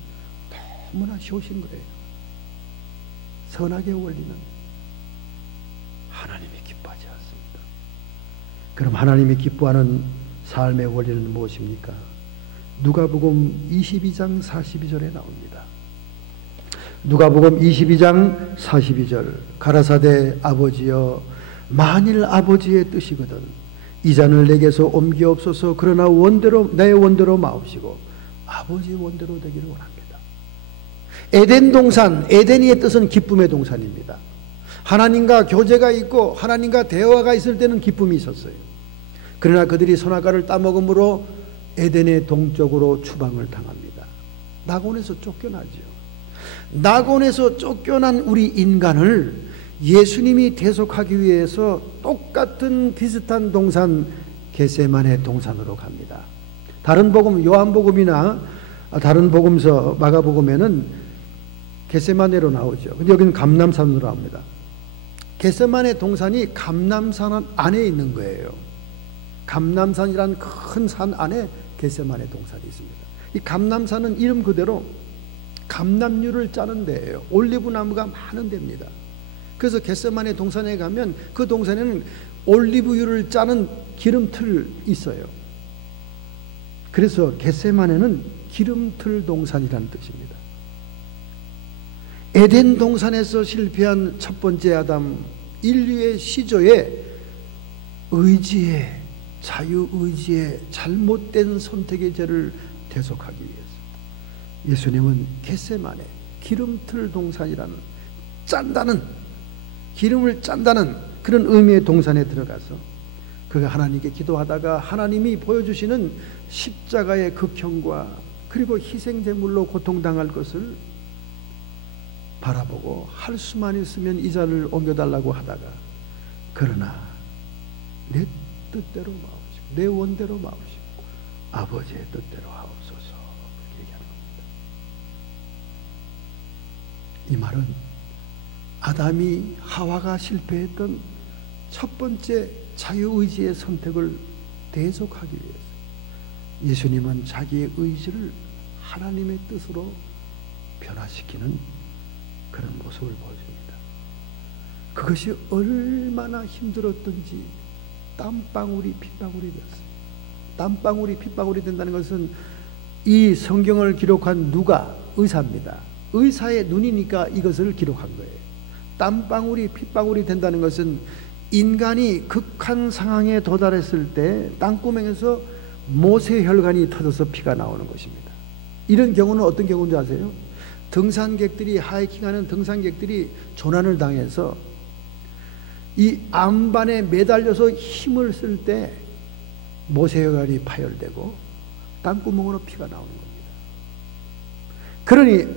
너무나 쉬우신 거예요. 선악의 원리는 하나님이 기뻐하지 않습니다. 그럼 하나님이 기뻐하는 삶의 원리는 무엇입니까? 누가복음 22장 42절에 나옵니다. 누가복음 22장 42절. 가라사대 아버지여, 만일 아버지의 뜻이거든 이 잔을 내게서 옮기옵소서. 그러나 내 원대로 마옵시고 아버지의 원대로 되기를 원합니다. 에덴 동산, 에덴의 뜻은 기쁨의 동산입니다. 하나님과 교제가 있고 하나님과 대화가 있을 때는 기쁨이 있었어요. 그러나 그들이 선악과를 따먹음으로 에덴의 동쪽으로 추방을 당합니다. 낙원에서 쫓겨나죠. 낙원에서 쫓겨난 우리 인간을 예수님이 대속하기 위해서 똑같은 비슷한 동산, 겟세마네 동산으로 갑니다. 다른 복음, 요한복음이나 다른 복음서, 마가복음에는 겟세마네로 나오죠. 근데 여기는 감람산으로 나옵니다. 겟세마네 동산이 감람산 안에 있는 거예요. 감람산이란 큰 산 안에 겟세마네 동산이 있습니다. 이 감람산은 이름 그대로 감람류를 짜는 데예요. 올리브 나무가 많은 데입니다. 그래서 겟세마네 동산에 가면 그 동산에는 올리브유를 짜는 기름틀 있어요. 그래서 겟세마네는 기름틀 동산이라는 뜻입니다. 에덴 동산에서 실패한 첫 번째 아담, 인류의 시조에 의지의, 자유의지의 잘못된 선택의 죄를 대속하기 위해서 예수님은 겟세마네, 기름틀 동산이라는 짠다는, 기름을 짠다는 그런 의미의 동산에 들어가서 그가 하나님께 기도하다가 하나님이 보여주시는 십자가의 극형과 그리고 희생제물로 고통당할 것을 바라보고 할 수만 있으면 이 잔을 옮겨달라고 하다가 그러나 내 뜻대로 마옵시고 내 원대로 마옵시고 아버지의 뜻대로 하옵소서, 그렇게 얘기하는 겁니다. 이 말은 아담이 하와가 실패했던 첫 번째 자유의지의 선택을 대속하기 위해서 예수님은 자기의 의지를 하나님의 뜻으로 변화시키는 그런 모습을 보여줍니다. 그것이 얼마나 힘들었던지 땀방울이 핏방울이 되었어요. 땀방울이 핏방울이 된다는 것은 이 성경을 기록한 누가 의사입니다. 의사의 눈이니까 이것을 기록한 거예요. 땀방울이 핏방울이 된다는 것은 인간이 극한 상황에 도달했을 때 땅구멍에서 모세혈관이 터져서 피가 나오는 것입니다. 이런 경우는 어떤 경우인지 아세요? 등산객들이, 하이킹하는 등산객들이 조난을 당해서 이 암반에 매달려서 힘을 쓸 때 모세혈관이 파열되고 땅구멍으로 피가 나오는 겁니다. 그러니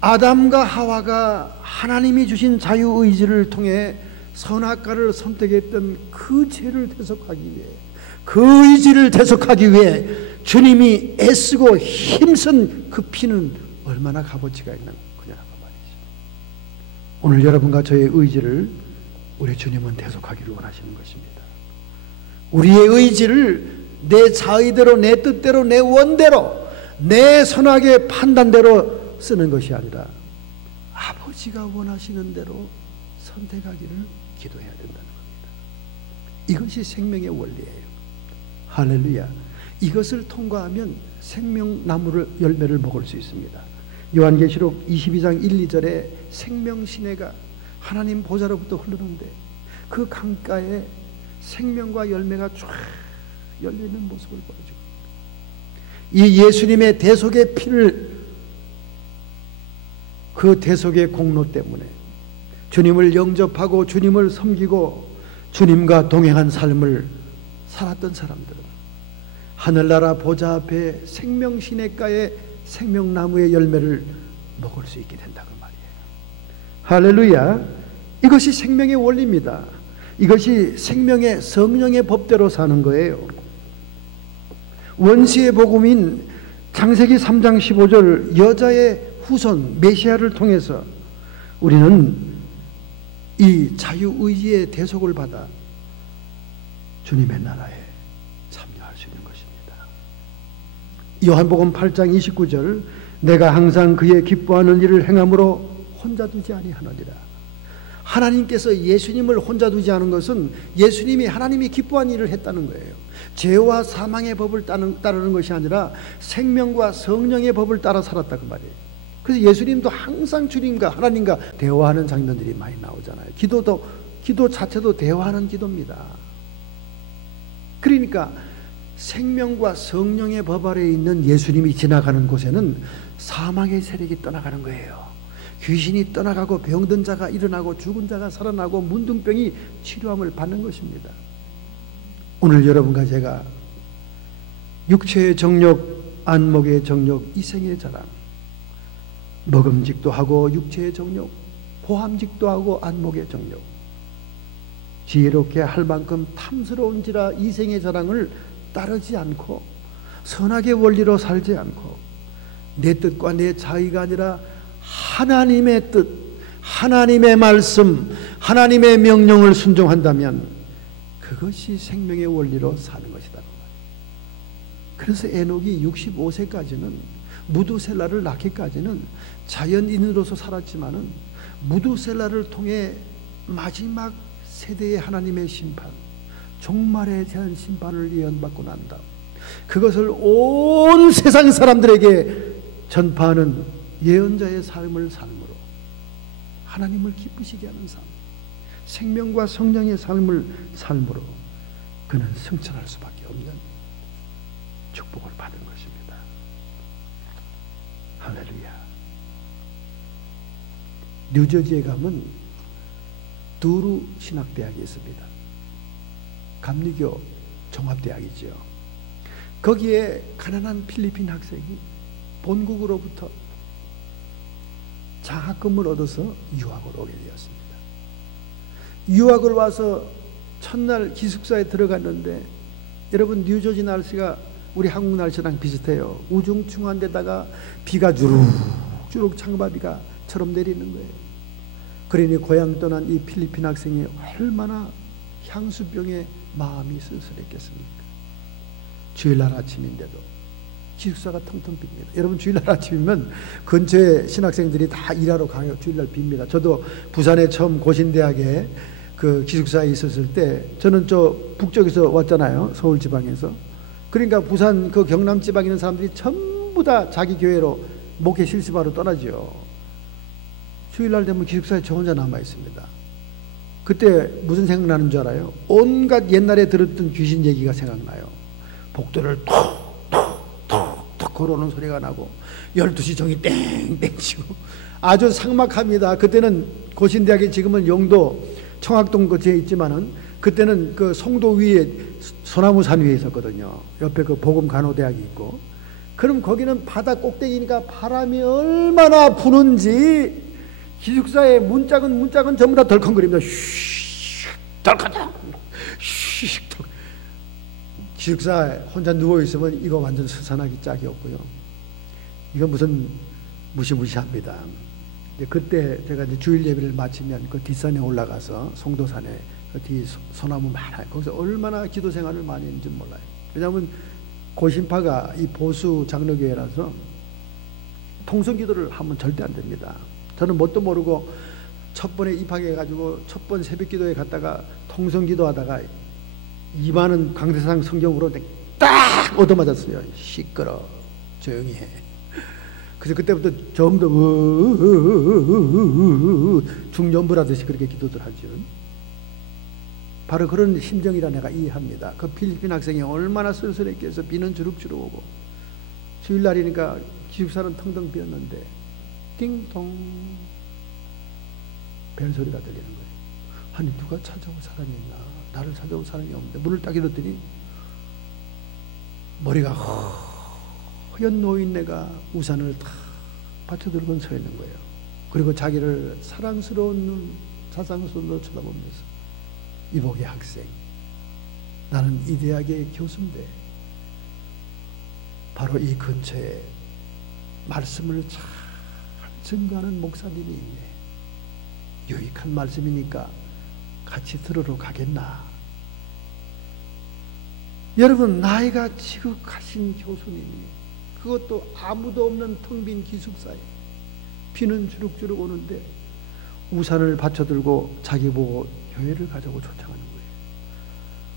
아담과 하와가 하나님이 주신 자유의지를 통해 선악과를 선택했던 그 죄를 대속하기 위해, 그 의지를 대속하기 위해 주님이 애쓰고 힘쓴 그 피는 얼마나 값어치가 있는 거냐고 말이죠. 오늘 여러분과 저의 의지를 우리 주님은 대속하기를 원하시는 것입니다. 우리의 의지를 내 자의대로, 내 뜻대로, 내 원대로, 내 선악의 판단대로 쓰는 것이 아니라 아버지가 원하시는 대로 선택하기를 기도해야 된다는 겁니다. 이것이 생명의 원리예요. 할렐루야. 이것을 통과하면 생명나무를, 열매를 먹을 수 있습니다. 요한계시록 22장 1, 2절에 생명시내가 하나님 보좌로부터 흐르는데 그 강가에 생명과 열매가 쫙 열리는 모습을 보여줍니다. 이 예수님의 대속의 피를, 그 대속의 공로 때문에 주님을 영접하고 주님을 섬기고 주님과 동행한 삶을 살았던 사람들은 하늘나라 보좌 앞에 생명시냇가의 생명나무의 열매를 먹을 수 있게 된다고 말이에요. 할렐루야. 이것이 생명의 원리입니다. 이것이 생명의 성령의 법대로 사는 거예요. 원시의 복음인 창세기 3장 15절 여자의 후손 메시아를 통해서 우리는 이 자유의지의 대속을 받아 주님의 나라에 참여할 수 있는 것입니다. 요한복음 8장 29절 내가 항상 그의 기뻐하는 일을 행함으로 혼자 두지 아니하느니라. 하나님께서 예수님을 혼자 두지 않은 것은 예수님이, 하나님이 기뻐한 일을 했다는 거예요. 죄와 사망의 법을 따르는 것이 아니라 생명과 성령의 법을 따라 살았다 그 말이에요. 그래서 예수님도 항상 주님과 하나님과 대화하는 장면들이 많이 나오잖아요. 기도 자체도 대화하는 기도입니다. 그러니까 생명과 성령의 법 아래에 있는 예수님이 지나가는 곳에는 사망의 세력이 떠나가는 거예요. 귀신이 떠나가고 병든 자가 일어나고 죽은 자가 살아나고 문둥병이 치료함을 받는 것입니다. 오늘 여러분과 제가 육체의 정욕, 안목의 정욕, 이생의 자랑, 먹음직도 하고 육체의 정욕, 보함직도 하고 안목의 정욕, 지혜롭게 할 만큼 탐스러운지라 이생의 자랑을 따르지 않고 선악의 원리로 살지 않고 내 뜻과 내 자의가 아니라 하나님의 뜻, 하나님의 말씀, 하나님의 명령을 순종한다면 그것이 생명의 원리로 사는 것이다. 그래서 에녹이 65세까지는 무두셀라를 낳기까지는 자연인으로서 살았지만은 무두셀라를 통해 마지막 세대의 하나님의 심판, 종말에 대한 심판을 예언받고 난 다음 그것을 온 세상 사람들에게 전파하는 예언자의 삶을 삶으로 하나님을 기쁘시게 하는 삶, 생명과 성령의 삶을 삶으로 그는 승천할 수밖에 없는 축복을 받은 것입니다. 할렐루야. 뉴저지에 가면 두루 신학대학이 있습니다. 감리교 종합대학이죠. 거기에 가난한 필리핀 학생이 본국으로부터 장학금을 얻어서 유학을 오게 되었습니다. 유학을 와서 첫날 기숙사에 들어갔는데, 여러분 뉴저지 날씨가 우리 한국 날씨랑 비슷해요. 우중충한 데다가 비가 주룩주룩 창바비가 처럼 내리는 거예요. 그러니 고향 떠난 이 필리핀 학생이 얼마나 향수병에 마음이 쓸쓸했겠습니까? 주일날 아침인데도 기숙사가 텅텅 빕니다. 여러분 주일날 아침이면 근처에 신학생들이 다 일하러 가요. 주일날 빕니다. 저도 부산에 처음 고신대학에 그 기숙사에 있었을 때, 저는 저 북쪽에서 왔잖아요. 서울 지방에서. 그러니까 부산 그 경남 지방에 있는 사람들이 전부 다 자기 교회로 목회 실습하러 떠나죠. 주일날 되면 기숙사에 저 혼자 남아 있습니다. 그때 무슨 생각나는 줄 알아요? 온갖 옛날에 들었던 귀신 얘기가 생각나요. 복도를 톡톡톡 걸어오는 소리가 나고 12시 정이 땡땡 치고 아주 삭막합니다. 그때는 고신대학이 지금은 용도 청학동 거치에 있지만은 그때는 그 송도 위에 소나무산 위에 있었거든요. 옆에 그 보금간호대학이 있고. 그럼 거기는 바다 꼭대기니까 바람이 얼마나 부는지 기숙사의 문짝은 전부 다 덜컹거립니다. 슉 덜컹덜컹 슉 덜컹. 기숙사에 혼자 누워있으면 이거 완전 스산하기 짝이 없고요. 이거 무슨 무시무시합니다. 그때 제가 이제 주일 예배를 마치면 그 뒷산에 올라가서 송도산에 그 뒤 소나무 많아요. 거기서 얼마나 기도 생활을 많이 했는지 몰라요. 왜냐하면 고신파가 이 보수 장로교회라서 통성 기도를 하면 절대 안 됩니다. 저는 뭣도 모르고 첫 번에 입학해가지고 첫 번 새벽 기도에 갔다가 통성 기도하다가 2만원 강대상 성경으로 딱 얻어맞았어요. 시끄러, 조용히 해. 그래서 그때부터 전부 중년부라듯이 그렇게 기도들 하죠. 바로 그런 심정이라 내가 이해합니다. 그 필리핀 학생이 얼마나 쓸쓸했겠어. 비는 주룩주룩 오고 주일날이니까 기숙사는 텅텅 비었는데 띵동 벨소리가 들리는 거예요. 아니 누가 찾아올 사람이 있나? 나를 찾아올 사람이 없는데 문을 딱 열었더니 머리가 허연 노인네가 우산을 탁 받쳐들고 서 있는 거예요. 그리고 자기를 사랑스러운 눈, 사상스러운 눈으로 쳐다보면서 이복의 학생, 나는 이 대학의 교수인데 바로 이 근처에 말씀을 잘 증거하는 목사님이 있네. 유익한 말씀이니까 같이 들으러 가겠나. 여러분 나이가 지극하신 교수님이, 그것도 아무도 없는 텅 빈 기숙사에 비는 주룩주룩 오는데 우산을 받쳐들고 자기 보고 교회를 가자고 초청하는 거예요.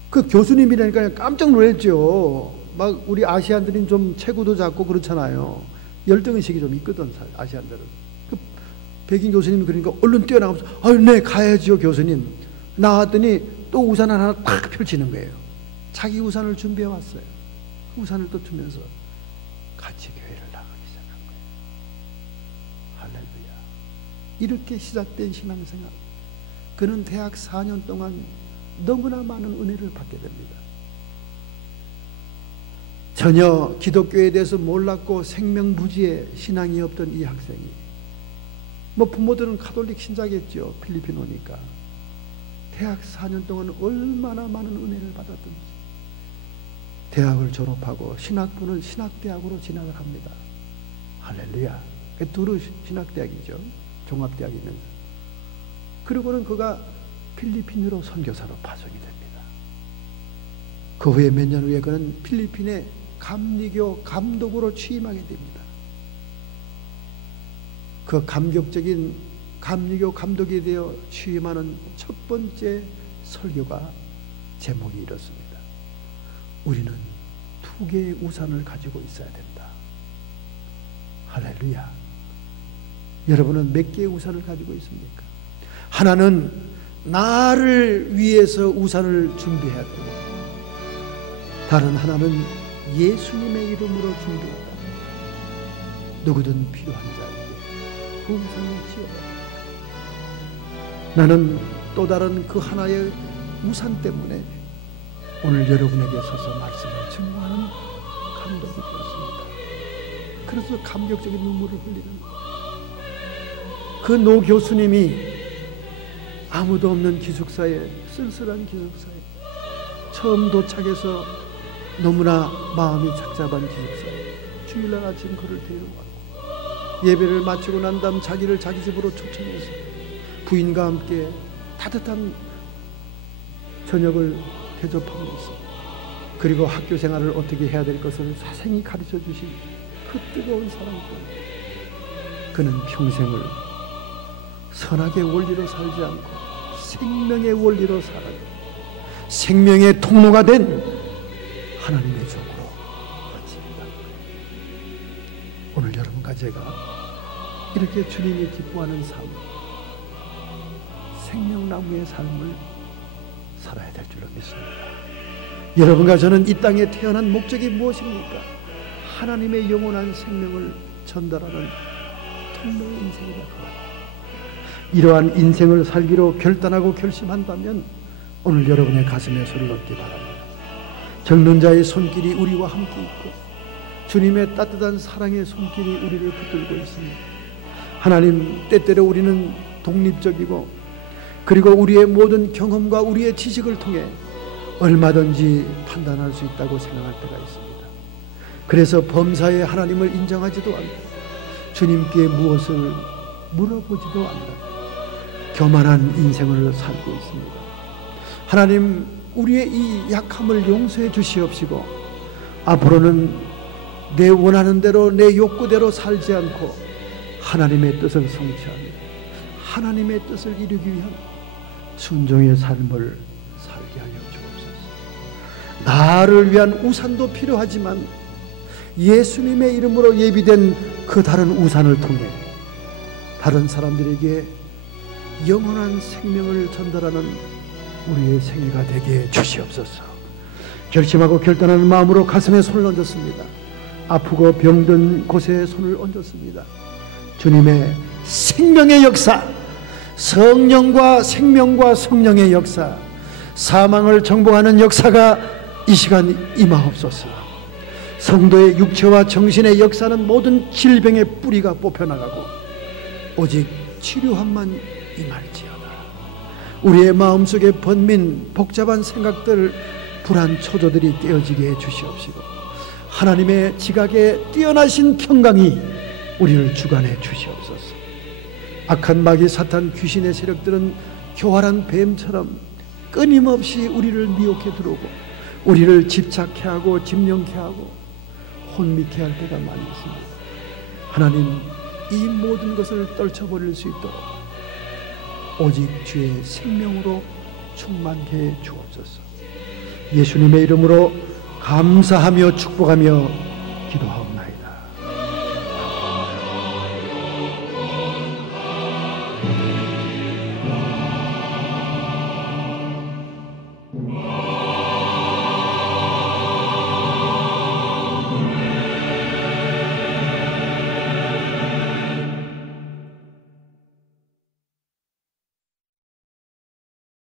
그 교수님이라니까 깜짝 놀랐죠. 막 우리 아시안들은 좀 체구도 작고 그렇잖아요. 열등의식이 좀 있거든 아시안들은. 그 백인 교수님이 그러니까 얼른 뛰어나가면서 아유 네 가야지요 교수님. 나왔더니 또 우산 하나 탁 펼치는 거예요. 자기 우산을 준비해 왔어요. 그 우산을 또 주면서 같이 교회를 나가기 시작한 거예요. 할렐루야. 이렇게 시작된 신앙생활, 그는 대학 4년 동안 너무나 많은 은혜를 받게 됩니다. 전혀 기독교에 대해서 몰랐고 생명부지에 신앙이 없던 이 학생이, 뭐 부모들은 가톨릭 신자겠죠. 필리핀 오니까. 대학 4년 동안 얼마나 많은 은혜를 받았던지. 대학을 졸업하고 신학부는 신학대학으로 진학을 합니다. 할렐루야. 두루 신학대학이죠. 종합대학이면서. 그리고는 그가 필리핀으로 선교사로 파송이 됩니다. 그 후에 몇 년 후에 그는 필리핀의 감리교 감독으로 취임하게 됩니다. 그 감격적인 감리교 감독이 되어 취임하는 첫 번째 설교가 제목이 이렇습니다. 우리는 2개의 우산을 가지고 있어야 된다. 할렐루야. 여러분은 몇 개의 우산을 가지고 있습니까? 하나는 나를 위해서 우산을 준비해야 되고, 다른 하나는 예수님의 이름으로 준비하다. 누구든 필요한 자에게 그 우산을 지어라. 나는 또 다른 그 하나의 우산 때문에 오늘 여러분에게 서서 말씀을 증거하는 감동이 되었습니다. 그래서 감격적인 눈물을 흘리는 그 노 교수님이 아무도 없는 기숙사에, 쓸쓸한 기숙사에, 처음 도착해서 너무나 마음이 착잡한 기숙사에 주일날 아침 그를 데려왔고, 예배를 마치고 난 다음 자기를 자기 집으로 초청해서 부인과 함께 따뜻한 저녁을 대접하고 있습니다. 그리고 학교 생활을 어떻게 해야 될 것을 자세히 가르쳐 주신 그 뜨거운 사랑 때문에 그는 평생을 선악의 원리로 살지 않고 생명의 원리로 살아요. 생명의 통로가 된 하나님의 종으로 왔습니다. 오늘 여러분과 제가 이렇게 주님이 기뻐하는 삶, 생명나무의 삶을 살아야 될 줄로 믿습니다. 여러분과 저는 이 땅에 태어난 목적이 무엇입니까? 하나님의 영원한 생명을 전달하는 통로의 인생이다. 이러한 인생을 살기로 결단하고 결심한다면 오늘 여러분의 가슴에 손을 얹기 바랍니다. 젊은 자의 손길이 우리와 함께 있고 주님의 따뜻한 사랑의 손길이 우리를 붙들고 있습니다. 하나님, 때때로 우리는 독립적이고 그리고 우리의 모든 경험과 우리의 지식을 통해 얼마든지 판단할 수 있다고 생각할 때가 있습니다. 그래서 범사에 하나님을 인정하지도 않고 주님께 무엇을 물어보지도 않는 교만한 인생을 살고 있습니다. 하나님, 우리의 이 약함을 용서해 주시옵시고 앞으로는 내 원하는 대로 내 욕구대로 살지 않고 하나님의 뜻을 성취하며 하나님의 뜻을 이루기 위한 순종의 삶을 살게 하여 주옵소서. 나를 위한 우산도 필요하지만 예수님의 이름으로 예비된 그 다른 우산을 통해 다른 사람들에게 영원한 생명을 전달하는 우리의 생애가 되게 주시옵소서. 결심하고 결단하는 마음으로 가슴에 손을 얹었습니다. 아프고 병든 곳에 손을 얹었습니다. 주님의 생명의 역사, 성령과 생명과 성령의 역사, 사망을 정복하는 역사가 이 시간 임하옵소서. 성도의 육체와 정신의 역사는 모든 질병의 뿌리가 뽑혀나가고 오직 치료함만 임할지어다. 우리의 마음속에 번민 복잡한 생각들, 불안 초조들이 깨어지게 해주시옵시고 하나님의 지각에 뛰어나신 평강이 우리를 주관해 주시옵소서. 악한 마귀 사탄 귀신의 세력들은 교활한 뱀처럼 끊임없이 우리를 미혹해 들어오고 우리를 집착해 하고 집념케 하고 혼미케 할 때가 많이 있습니다. 하나님, 이 모든 것을 떨쳐버릴 수 있도록 오직 주의 생명으로 충만케 해 주옵소서. 예수님의 이름으로 감사하며 축복하며 기도하옵소서.